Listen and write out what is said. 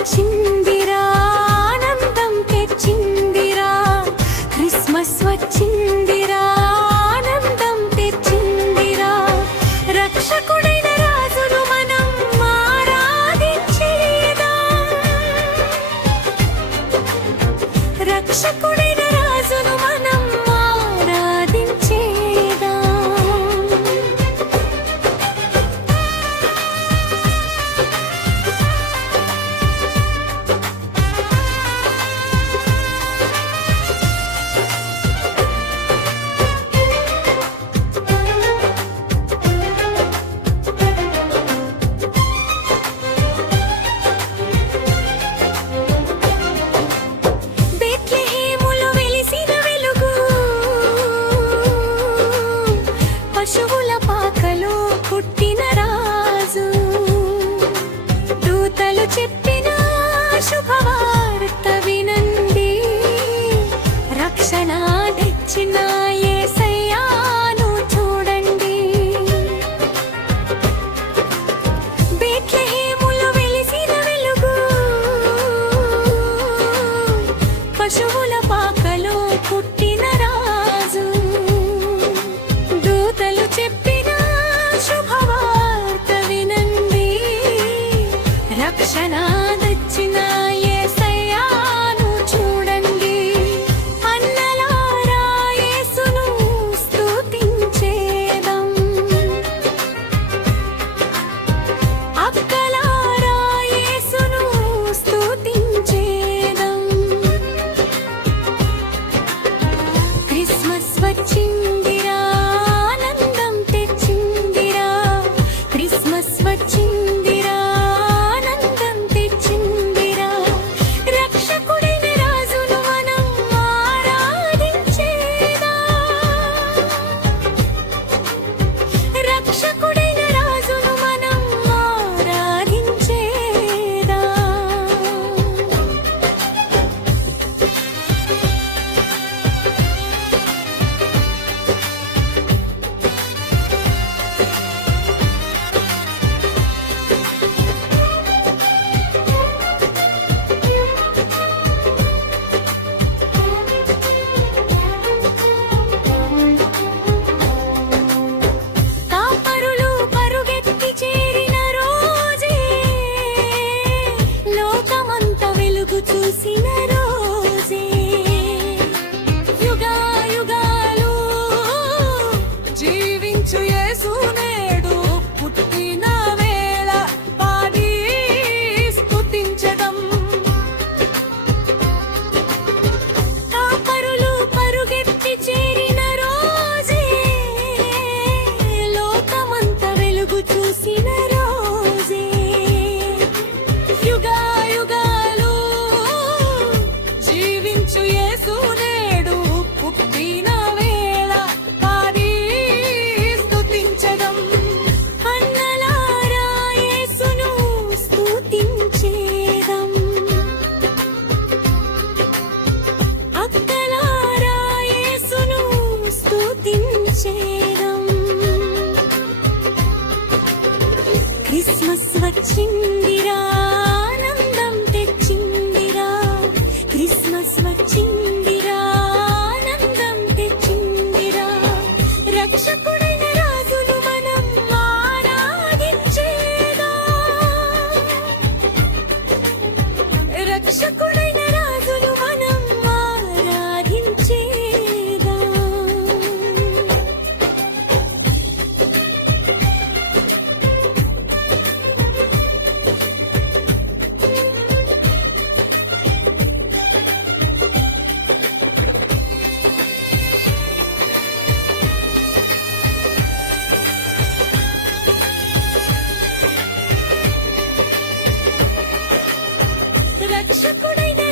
వచ్చిందిరా ఆనందం తెచ్చిందిరా. క్రిస్మస్ వచ్చిందిరా ఆనందం తెచ్చిందిరా. రక్షకుడైన రాజును మనం ఆరాధించేదా. రక్షకుడైన క్రిస్మస్ రక్షకుడైన